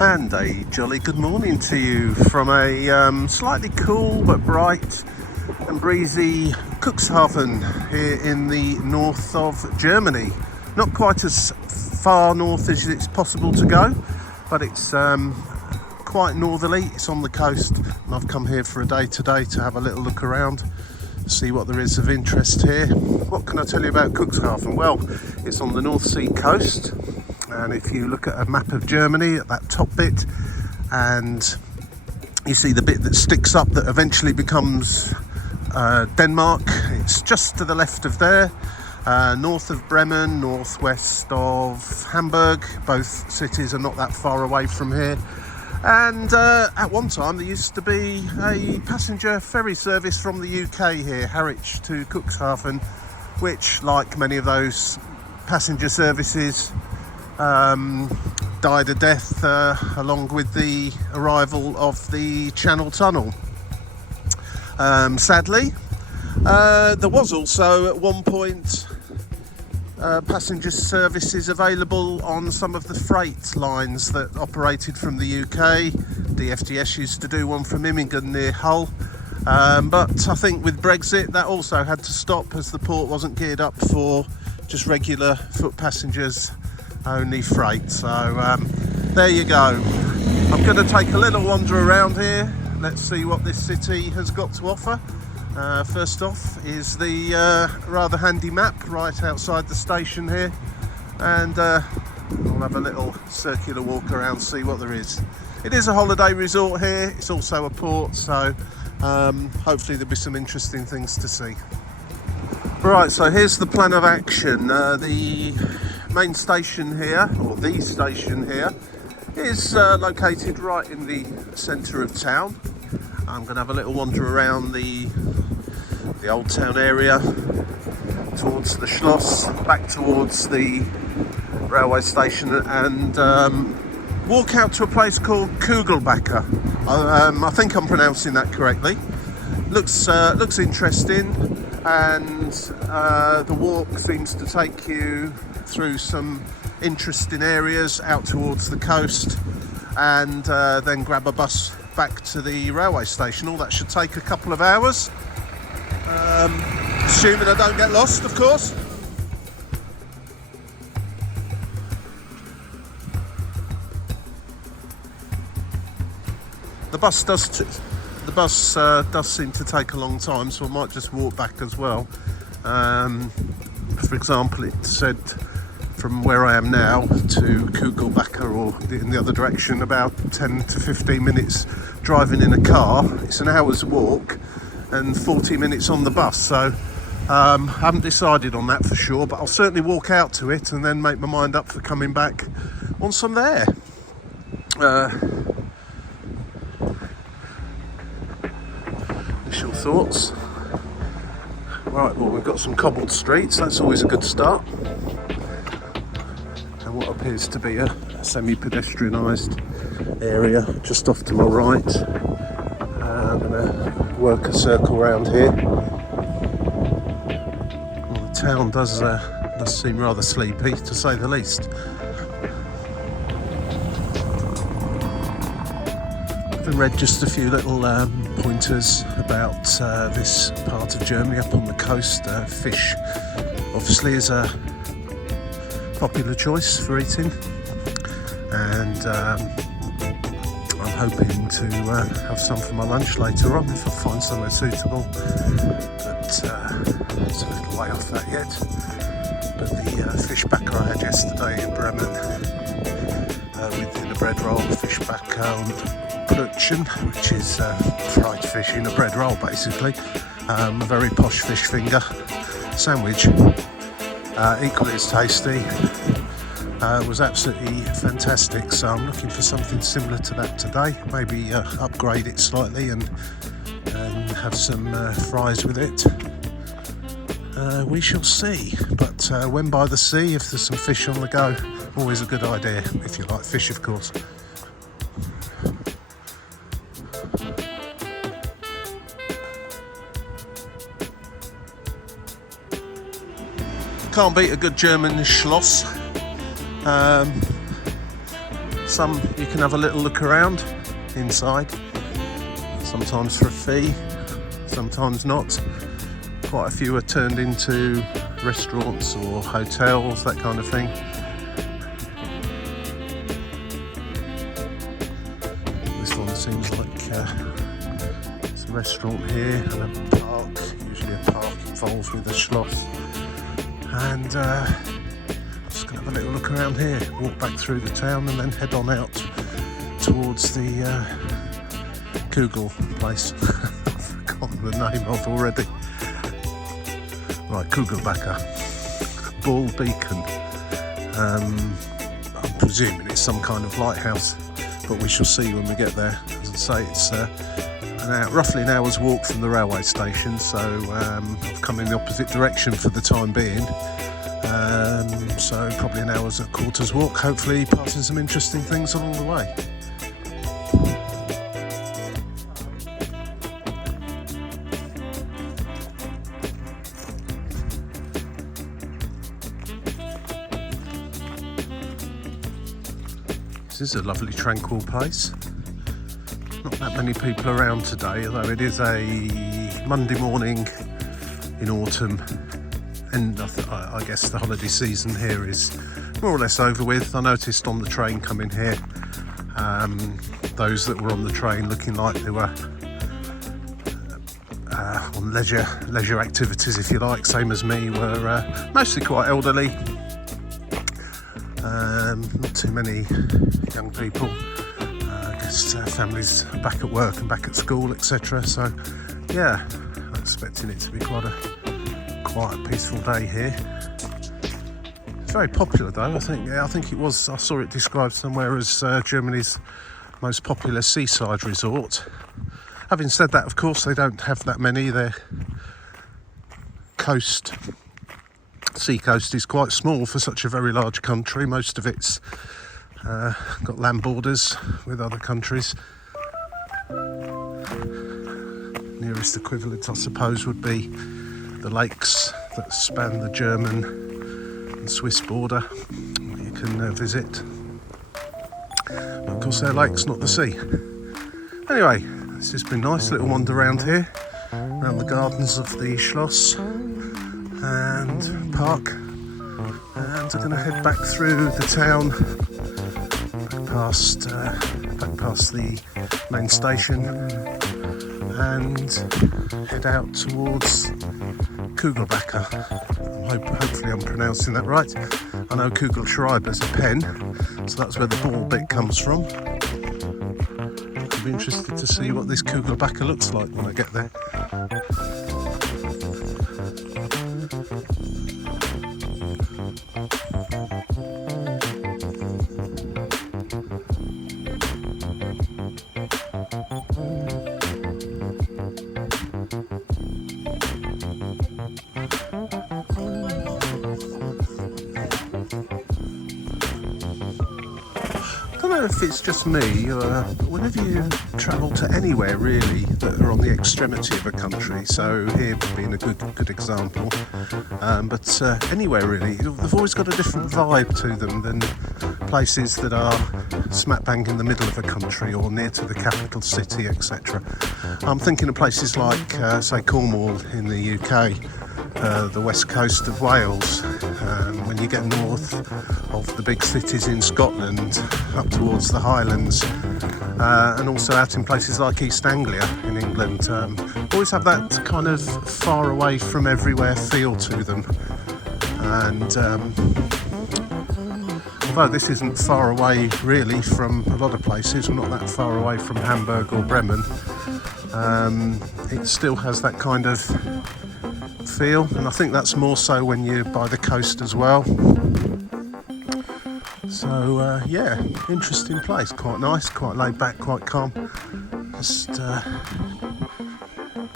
And a jolly good morning to you from a slightly cool but bright and breezy Cuxhaven here in the north of Germany. Not quite as far north as it's possible to go, but it's quite northerly. It's on the coast, and I've come here for a day today to have a little look around, see what there is of interest here. What can I tell you about Cuxhaven? Well, it's on the North Sea coast. And if you look at a map of Germany at that top bit, and you see the bit that sticks up that eventually becomes Denmark, it's just to the left of there, north of Bremen, northwest of Hamburg. Both cities are not that far away from here. And at one time there used to be a passenger ferry service from the UK here, Harwich to Cuxhaven, which, like many of those passenger services, died a death along with the arrival of the Channel Tunnel. Sadly, there was also at one point passenger services available on some of the freight lines that operated from the UK. DFDS used to do one from Immingham near Hull, but I think with Brexit that also had to stop as the port wasn't geared up for just regular foot passengers, only freight. So there you go. I'm going to take a little wander around here. Let's see what this city has got to offer. First off is the rather handy map right outside the station here, and we'll have a little circular walk around, see what there is. It is a holiday resort here. It's also a port, so hopefully there'll be some interesting things to see. Right, so here's the plan of action. The main station here, or the station here, is located right in the centre of town. I'm going to have a little wander around the old town area, towards the Schloss, back towards the railway station, and walk out to a place called Kugelbacher. I think I'm pronouncing that correctly. Looks interesting, and the walk seems to take you through some interesting areas out towards the coast, and then grab a bus back to the railway station. All that should take a couple of hours, assuming I don't get lost, of course. The bus does seem to take a long time, so I might just walk back as well. For example, it said from where I am now to Kugelbacher, or in the other direction, about 10 to 15 minutes driving in a car. It's an hour's walk and 40 minutes on the bus, so I haven't decided on that for sure, but I'll certainly walk out to it and then make my mind up for coming back once I'm there. Initial thoughts. Right, well, we've got some cobbled streets, that's always a good start. And what appears to be a semi-pedestrianised area just off to my right. I'm going to work a circle around here. Well, the town does seem rather sleepy, to say the least. I've read just a few little pointers about this part of Germany up on the coast. Fish obviously is a popular choice for eating, and I'm hoping to have some for my lunch later on if I find somewhere suitable, but it's a little way off that yet. But the fish backer I had yesterday in Bremen, within a bread roll, fish backer production, which is fried fish in a bread roll basically, a very posh fish finger sandwich, equally as tasty, was absolutely fantastic. So I'm looking for something similar to that today, maybe upgrade it slightly and have some fries with it. We shall see, but when by the sea, if there's some fish on the go, always a good idea, if you like fish, of course. Can't beat a good German Schloss. Some you can have a little look around inside, sometimes for a fee, sometimes not. Quite a few are turned into restaurants or hotels, that kind of thing. This one seems like it's a restaurant here and a park, usually a park involved with a Schloss. And just going to have a little look around here, walk back through the town and then head on out towards the Kugel place. I've forgotten the name of already. Right, Kugelbacher, Ball Beacon. I'm presuming it's some kind of lighthouse, but we shall see when we get there. As I say, it's roughly an hour's walk from the railway station, so I've come in the opposite direction for the time being. So probably an hour's a quarter's walk, hopefully passing some interesting things along the way. This is a lovely tranquil place. Not that many people around today, although it is a Monday morning in autumn, and I guess the holiday season here is more or less over with. I noticed on the train coming here, those that were on the train looking like they were on leisure activities, if you like, same as me, were mostly quite elderly. Not too many young people. I guess families are back at work and back at school, etc. So yeah, I'm expecting it to be quite a peaceful day here. It's very popular though. I think it was. I saw it described somewhere as Germany's most popular seaside resort. Having said that, of course, they don't have that many. Their sea coast is quite small for such a very large country. Most of it's got land borders with other countries. Nearest equivalent, I suppose, would be the lakes that span the German and Swiss border you can visit. But of course, they're lakes, not the sea. Anyway, it's just been nice little wander around here, around the gardens of the Schloss and park, and I'm going to head back through the town, back past the main station, and head out towards Kugelbacher. Hopefully I'm pronouncing that right. I know Kugelschreiber's a pen, so that's where the ball bit comes from. I'll be interested to see what this Kugelbacher looks like when I get there. I don't know if it's just me, but whenever you travel to anywhere really that are on the extremity of a country, so here being a good example, but anywhere really, they've always got a different vibe to them than places that are smack bang in the middle of a country or near to the capital city, etc. I'm thinking of places like, say, Cornwall in the UK, the west coast of Wales, when you get north of the big cities in Scotland, up towards the Highlands, and also out in places like East Anglia in England, always have that kind of far away from everywhere feel to them. And although this isn't far away really from a lot of places, we're not that far away from Hamburg or Bremen, it still has that kind of feel, and I think that's more so when you're by the coast as well. So yeah, interesting place, quite nice, quite laid back, quite calm. Just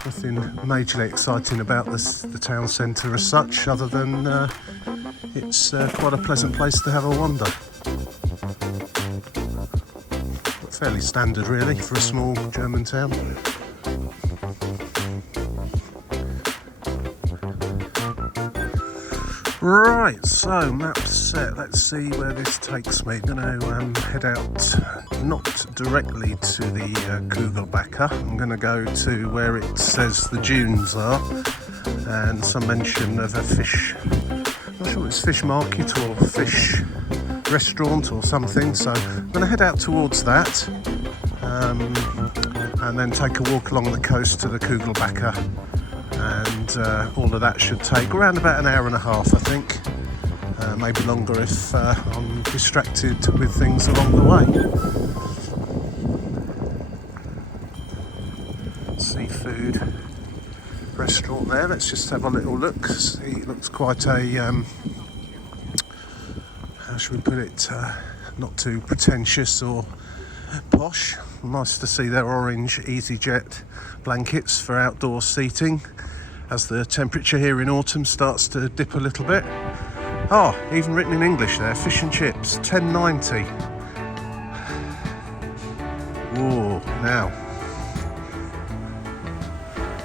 nothing majorly exciting about the town centre as such, other than it's quite a pleasant place to have a wander. Fairly standard really for a small German town. Right, so map's set. Let's see where this takes me. I'm going to head out not directly to the Kugelbacher. I'm going to go to where it says the dunes are, and some mention of a fish, I'm not sure it's fish market or fish restaurant or something, so I'm going to head out towards that and then take a walk along the coast to the Kugelbacher. And all of that should take around about an hour and a half, I think. Maybe longer if I'm distracted with things along the way. Seafood restaurant there. Let's just have a little look. See, it looks quite a, how should we put it, not too pretentious or posh. Nice to see their orange EasyJet blankets for outdoor seating as the temperature here in autumn starts to dip a little bit. Oh, even written in English there, fish and chips, $10.90. Whoa, now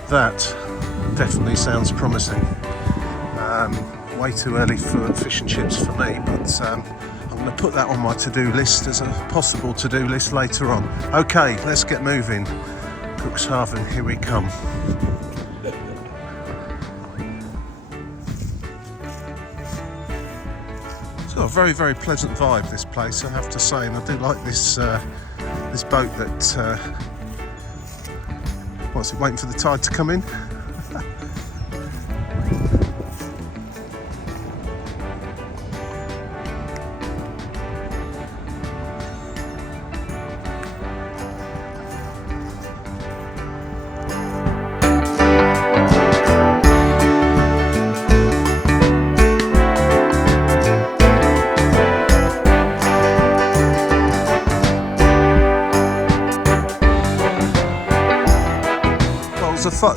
that definitely sounds promising. Way too early for fish and chips for me, but I'm going to put that on my to-do list as a possible to-do list later on. Okay, let's get moving. Cuxhaven, here we come. It's got a very, very pleasant vibe, this place, I have to say, and I do like this this boat that, what's it, waiting for the tide to come in?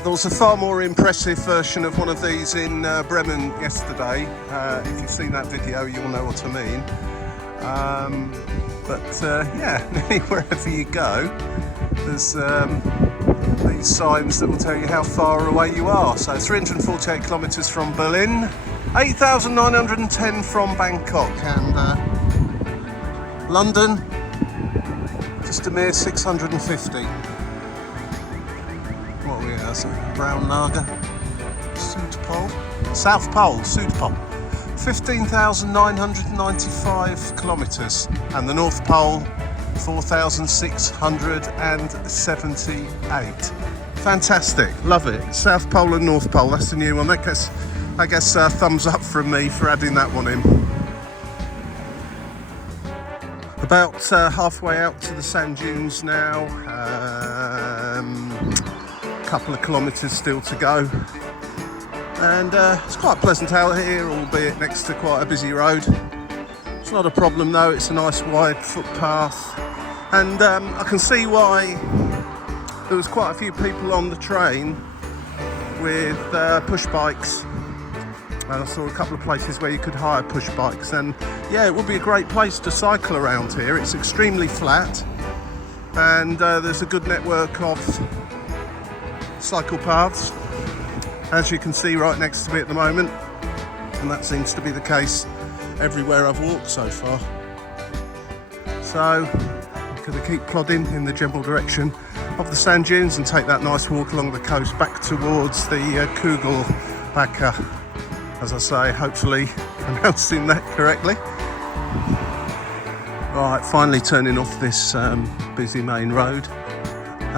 There was a far more impressive version of one of these in Bremen yesterday. If you've seen that video, you'll know what I mean. Yeah, wherever you go, there's these signs that will tell you how far away you are. So 348 kilometres from Berlin, 8,910 from Bangkok, and London, just a mere 650. What are we at? Brown lager, South Pole, 15,995 kilometres, and the North Pole, 4,678. Fantastic, love it. South Pole and North Pole, that's the new one. I guess thumbs up from me for adding that one in. About halfway out to the sand dunes now. Couple of kilometres still to go, and it's quite pleasant out here, albeit next to quite a busy road. It's not a problem though, it's a nice wide footpath, and I can see why there was quite a few people on the train with push bikes, and I saw a couple of places where you could hire push bikes, and yeah, it would be a great place to cycle around here. It's extremely flat, and there's a good network of cycle paths, as you can see right next to me at the moment, and that seems to be the case everywhere I've walked so far. So I'm going to keep plodding in the general direction of the sand dunes and take that nice walk along the coast back towards the Kugelbacher, as I say, hopefully pronouncing that correctly. Right, finally turning off this busy main road.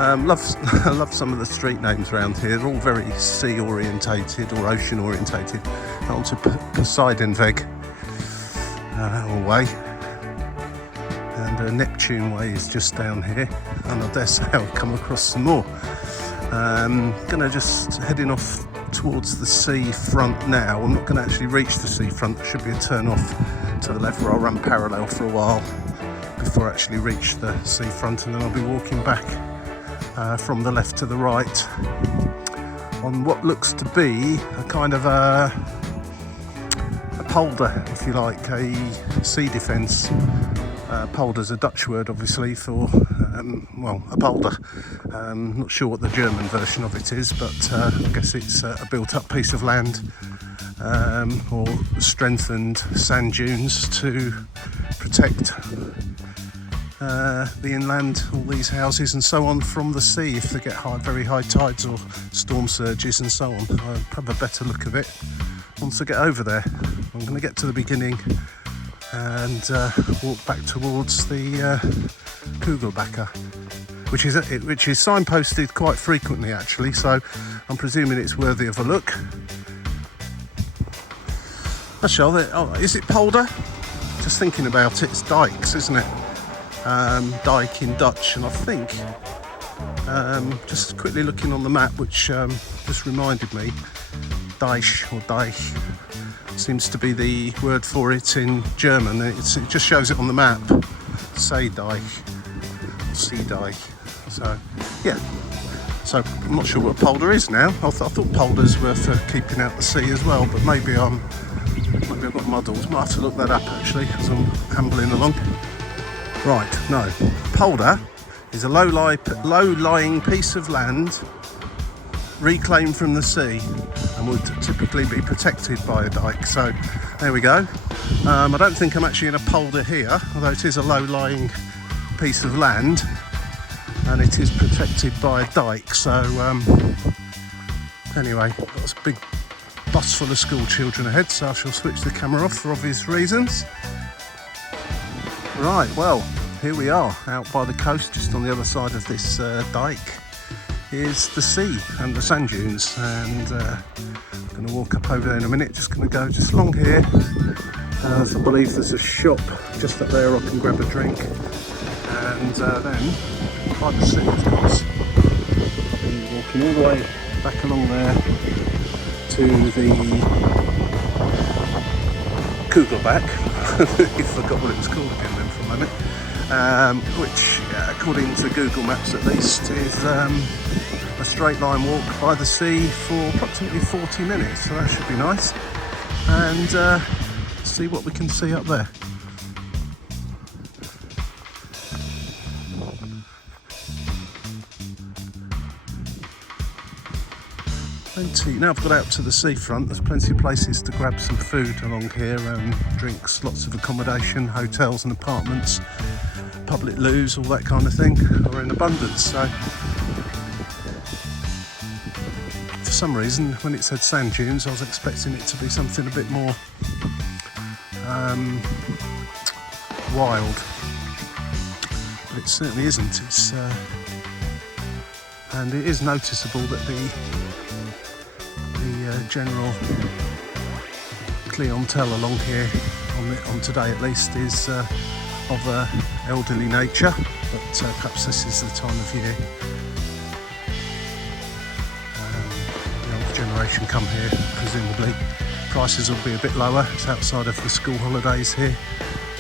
I love some of the street names around here. They're all very sea orientated or ocean orientated. On to Poseidonweg way, and Neptune Way is just down here, and I dare say I'll come across some more. Gonna just heading off towards the seafront now. I'm not going to actually reach the seafront. There should be a turn off to the left where I'll run parallel for a while before I actually reach the seafront, and then I'll be walking back from the left to the right on what looks to be a kind of a polder, if you like, a sea defence. Polder's a Dutch word, obviously, for well, a polder. Not sure what the German version of it is, but I guess it's a built-up piece of land or strengthened sand dunes to protect the inland, all these houses and so on, from the sea if they get very high tides or storm surges and so on. I'll have a better look of it once I get over there. I'm going to get to the beginning and walk back towards the Kugelbacher, which is signposted quite frequently actually, so I'm presuming it's worthy of a look. Is it polder? Just thinking about it, it's dikes, isn't it? Dike in Dutch, and I think just quickly looking on the map, which just reminded me, Deich or Deich seems to be the word for it in German. It just shows it on the map, Seedeich, Seedeich. So yeah, so I'm not sure what polder is now. I thought polders were for keeping out the sea as well, but maybe I've got muddled. Might have to look that up actually as I'm ambling along. Right, no. Polder is a low-lying piece of land reclaimed from the sea and would typically be protected by a dike. So there we go. I don't think I'm actually in a polder here, although it is a low-lying piece of land and it is protected by a dike. So anyway, got a big bus full of school children ahead, so I shall switch the camera off for obvious reasons. Right, well, here we are, out by the coast, just on the other side of this dike is the sea and the sand dunes, and I'm going to walk up over there in a minute. Just going to go just along here, as I believe there's a shop just up there I can grab a drink, and then by the sea of course, and walking all the way back along there to the Kugelbach. I forgot what it was called again then for a moment, which according to Google Maps at least is a straight line walk by the sea for approximately 40 minutes, so that should be nice, and see what we can see up there. Now I've got out to the seafront, there's plenty of places to grab some food along here, drinks, lots of accommodation, hotels and apartments, public loos, all that kind of thing are in abundance. So for some reason when it said sand dunes I was expecting it to be something a bit more wild, but it certainly isn't. It's and it is noticeable that the general clientele along here on today at least is of elderly nature, but perhaps this is the time of year the older generation come here. Presumably prices will be a bit lower. It's outside of the school holidays here,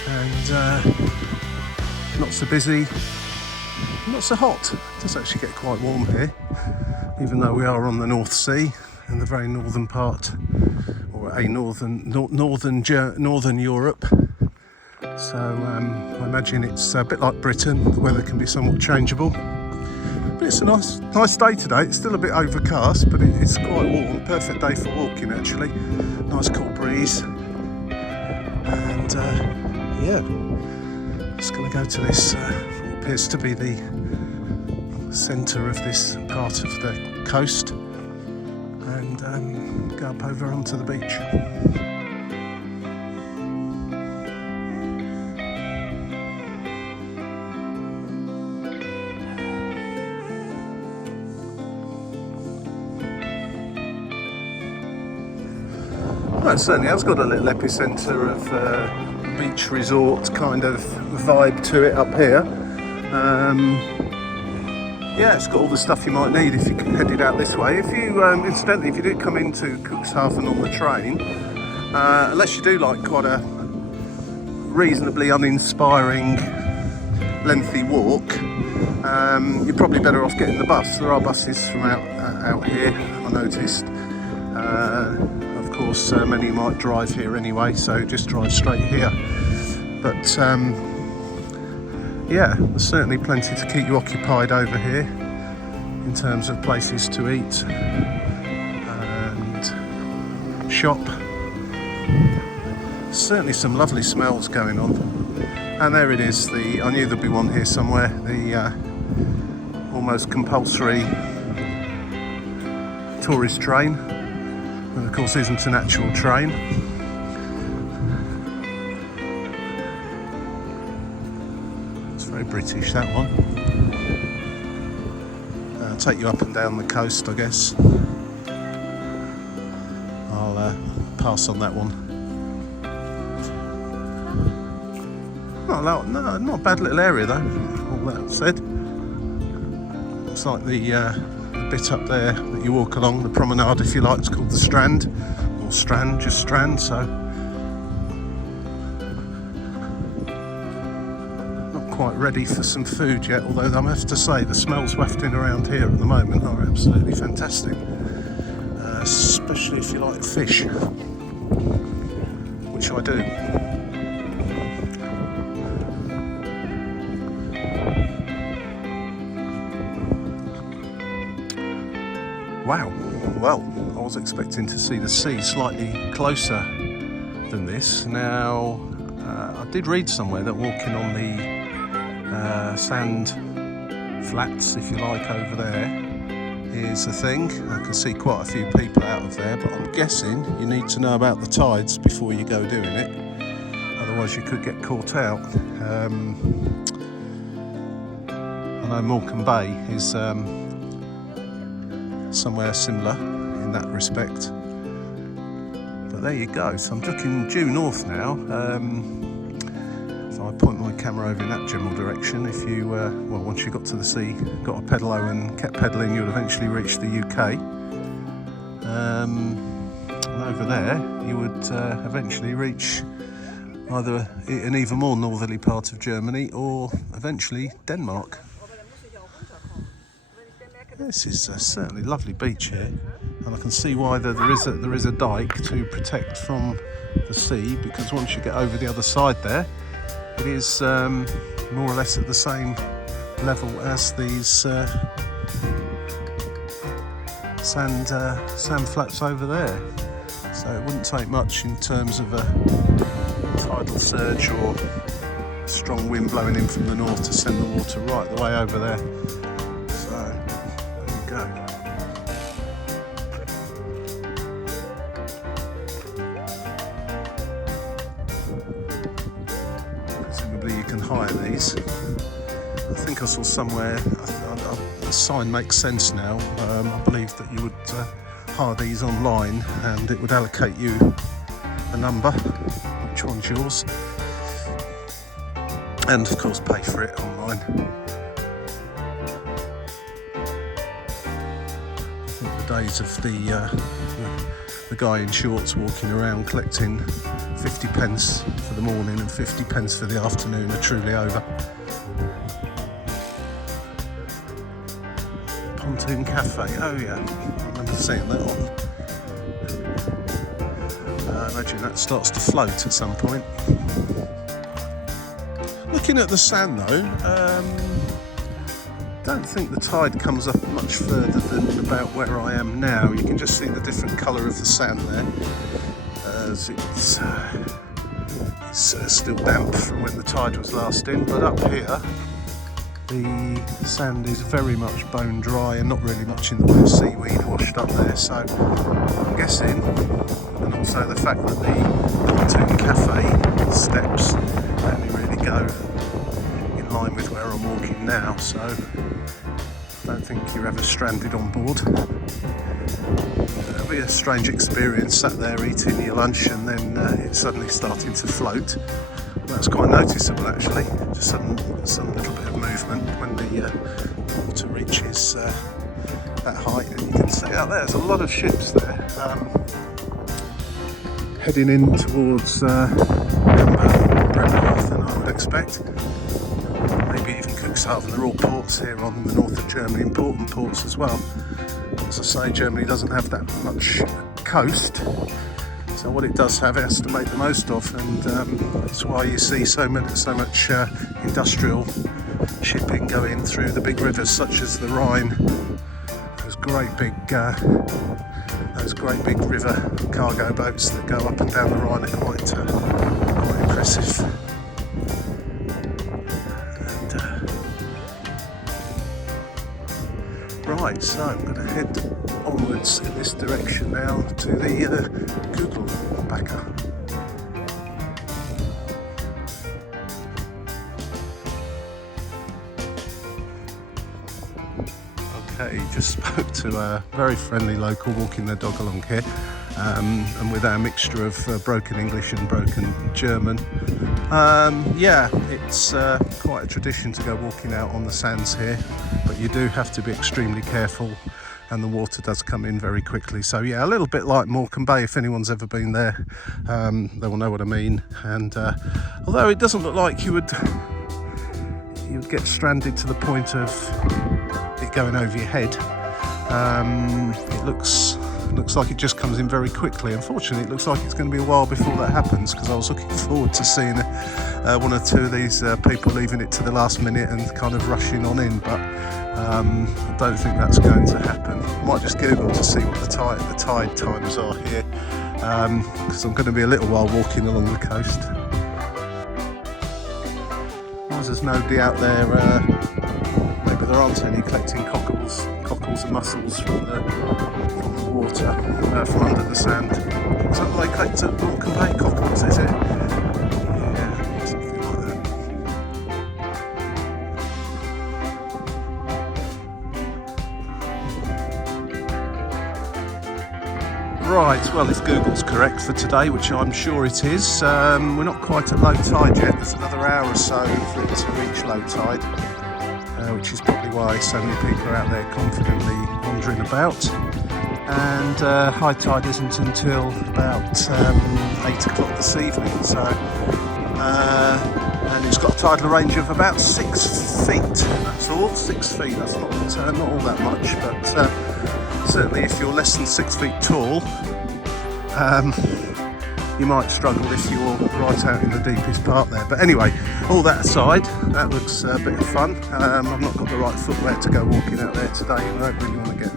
and not so busy, not so hot. It does actually get quite warm here, even though we are on the North Sea in the very northern part, or northern Europe. So I imagine it's a bit like Britain. The weather can be somewhat changeable, but it's a nice day today. It's still a bit overcast, but it's quite warm. Perfect day for walking actually. Nice cool breeze, and yeah, just going to go to this what appears to be the centre of this part of the coast, and go up over onto the beach. Well, it certainly has got a little epicentre of beach resort kind of vibe to it up here. Yeah, it's got all the stuff you might need if you headed out this way. If you, incidentally, if you do come into Cuxhaven on the train, unless you do like quite a reasonably uninspiring, lengthy walk, you're probably better off getting the bus. There are buses from out here, I noticed. Of course, many might drive here anyway, so just drive straight here. But yeah, there's certainly plenty to keep you occupied over here in terms of places to eat and shop certainly some lovely smells going on. And there it is, I knew there'd be one here somewhere, the almost compulsory tourist train, and of course isn't an actual train. It's very British, that one. Take you up and down the coast, I guess. I'll pass on that one. No, not a bad little area though, all that said. It's like the bit up there that you walk along, the promenade if you like, it's called the Strand, or Strand, just Strand, so not quite ready for some food yet, although I have to say the smells wafting around here at the moment are absolutely fantastic, especially if you like fish, which I do. Wow, well, I was expecting to see the sea slightly closer than this. Now, I did read somewhere that walking on the sand flats, if you like, over there is a thing. I can see quite a few people out of there, but I'm guessing you need to know about the tides before you go doing it. Otherwise you could get caught out. I know Morecambe Bay is somewhere similar in that respect, but there you go. So I'm looking due north now. So I point my camera over in that general direction. If you well, once you got to the sea, got a pedalo and kept pedalling, you'll eventually reach the UK, and over there you would eventually reach either an even more northerly part of Germany or eventually Denmark. This is certainly a lovely beach here, and I can see why there is a dike to protect from the sea, because once you get over the other side there, it is more or less at the same level as these sand flats over there. So it wouldn't take much in terms of a tidal surge or strong wind blowing in from the north to send the water right the way over there. Presumably you can hire these. I think I saw somewhere, the sign makes sense now. I believe that you would hire these online and it would allocate you a number, which one's yours, and of course pay for it online. I think the days of the guy in shorts walking around collecting 50 pence for the morning and 50 pence for the afternoon are truly over. Pontoon Cafe, oh yeah, I remember seeing that one. I imagine that starts to float at some point. Looking at the sand though, don't think the tide comes up much further than about where I am now. You can just see the different colour of the sand there, as it's still damp from when the tide was last in, but up here the sand is very much bone dry and not really much in the way of seaweed washed up there, so I'm guessing, and also the fact that the Pontoon Cafe steps only really go in line with where I'm walking now, so I don't think you're ever stranded on board. It'll be a strange experience sat there eating your lunch and then it's suddenly starting to float. That's quite noticeable actually, just some little bit of movement when the water reaches that height, and you can see out there there's a lot of ships there heading in towards Bremerhaven, I would expect. Maybe even Cuxhaven. They're all ports here on the north of Germany, important ports as well. As I say, Germany doesn't have that much coast, so what it does have it has to make the most of, and that's why you see so much industrial shipping going through the big rivers such as the Rhine. Those great big river cargo boats that go up and down the Rhine are quite impressive. And, right, so I'm going to head onwards in this direction now to the Google backer. Okay, just spoke to a very friendly local walking their dog along here, and with our mixture of broken English and broken German, yeah, it's quite a tradition to go walking out on the sands here, but you do have to be extremely careful, and the water does come in very quickly. So yeah, a little bit like Morecambe Bay. If anyone's ever been there, they will know what I mean. And although it doesn't look like you would get stranded to the point of it going over your head, it looks like it just comes in very quickly. Unfortunately, it looks like it's going to be a while before that happens, because I was looking forward to seeing one or two of these people leaving it to the last minute and kind of rushing on in, but I don't think that's going to happen. I might just Google to see what the tide times are here, because I'm going to be a little while walking along the coast. As there's nobody out there, maybe there aren't any collecting cockles and mussels from the water, from under the sand. Is that what they collect at Morecambe Bay, cockles, is it? Yeah, something like that. Right, well, if Google's correct for today, which I'm sure it is, we're not quite at low tide yet. There's another hour or so for it to reach low tide, which is probably why so many people are out there confidently wandering about. And high tide isn't until about 8 o'clock this evening, so and it's got a tidal range of about 6 feet. That's all, 6 feet. That's not all that much, but certainly if you're less than 6 feet tall, you might struggle if you're right out in the deepest part there. But anyway, all that aside, that looks a bit of fun. I've not got the right footwear to go walking out there today, and I don't really want to get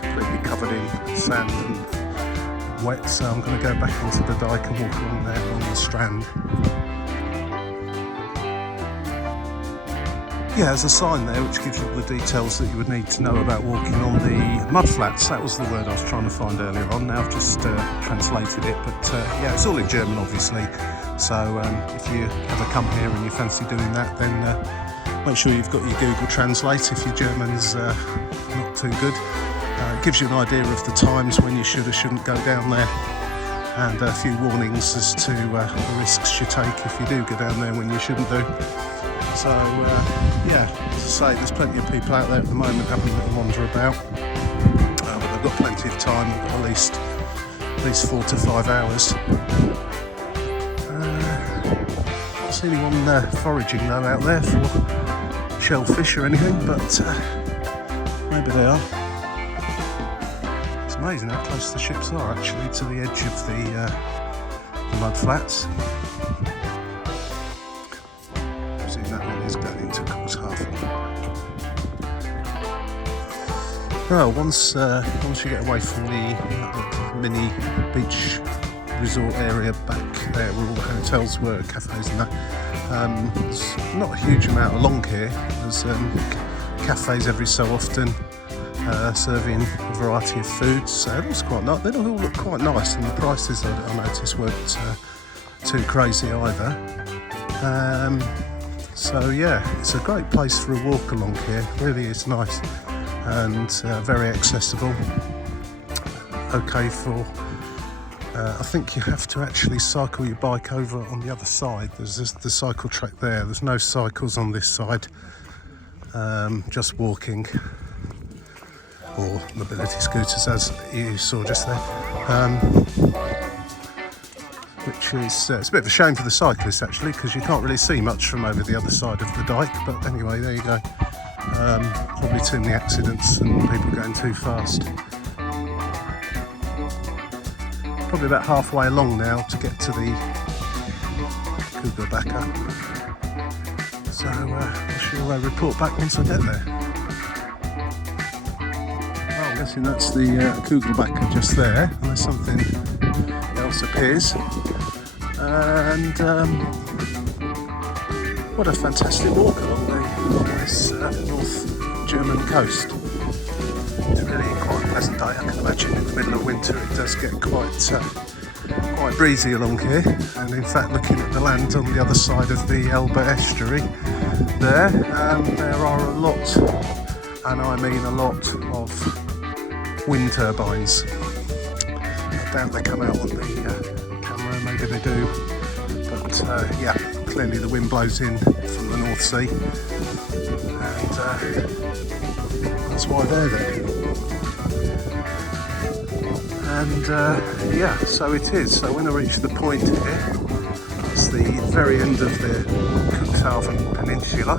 completely covered in sand and wet, so I'm going to go back into the dike and walk along there along the strand. Yeah, there's a sign there which gives you all the details that you would need to know about walking on the mudflats. That was the word I was trying to find earlier on. Now I've just translated it, but yeah, it's all in German obviously. So if you ever come here and you fancy doing that, then make sure you've got your Google Translate if your German's not too good. It gives you an idea of the times when you should or shouldn't go down there, and a few warnings as to the risks you take if you do go down there when you shouldn't do. So yeah, as I say, there's plenty of people out there at the moment having a little wander about, but they've got plenty of time, at least 4 to 5 hours. Not see anyone foraging though out there for shellfish or anything, but maybe they are. It's amazing how close the ships are actually to the edge of the mud flats. That one is going into Cuxhaven. Well, once you get away from the mini beach resort area back there where all the hotels were, cafes and that, there's not a huge amount along here. There's cafes every so often serving a variety of foods, so it looks quite nice. They all look quite nice, and the prices I noticed weren't too crazy either. So yeah, it's a great place for a walk along here. Really is nice and very accessible. Okay for, I think you have to actually cycle your bike over on the other side. There's the cycle track there. There's no cycles on this side, just walking or mobility scooters as you saw just there. Which is it's a bit of a shame for the cyclists actually, because you can't really see much from over the other side of the dike, but anyway, there you go. Probably too many accidents and people going too fast. Probably about halfway along now to get to the Kugelbacher, so I shall report back once I get there. Well, I'm guessing that's the Kugelbacher just there, unless something else appears. And what a fantastic walk along this North German coast. It's really quite a pleasant day. I can imagine in the middle of winter it does get quite breezy along here, and in fact looking at the land on the other side of the Elbe estuary there are a lot, and I mean a lot, of wind turbines. I doubt they come out on the camera, maybe they do, but yeah, clearly the wind blows in from the North Sea, and that's why they're there. And yeah, so it is. So when I reach the point here, it's the very end of the Cuxhaven Peninsula,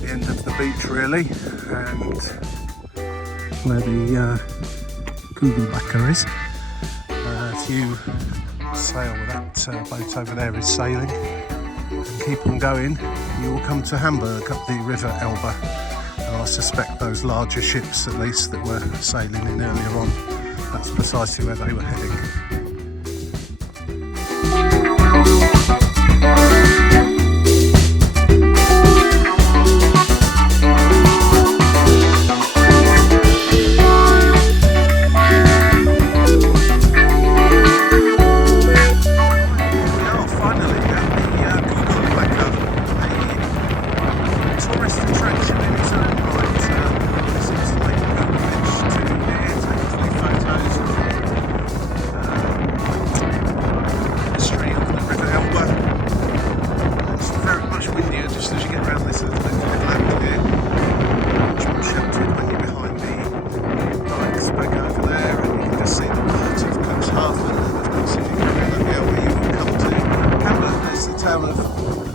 the end of the beach really, and where the Kugelbacher is. If you sail with that boat over there is sailing, and keep on going, you will come to Hamburg up the River Elbe. And I suspect those larger ships, at least, that were sailing in earlier on, that's precisely where they were heading.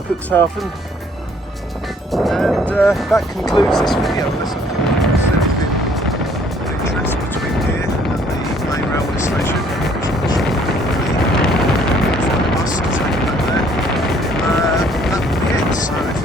Cuxhaven, and that concludes this video. Unless I can see anything of interest between here and the main railway station, the bus will take that there. That will be it. So if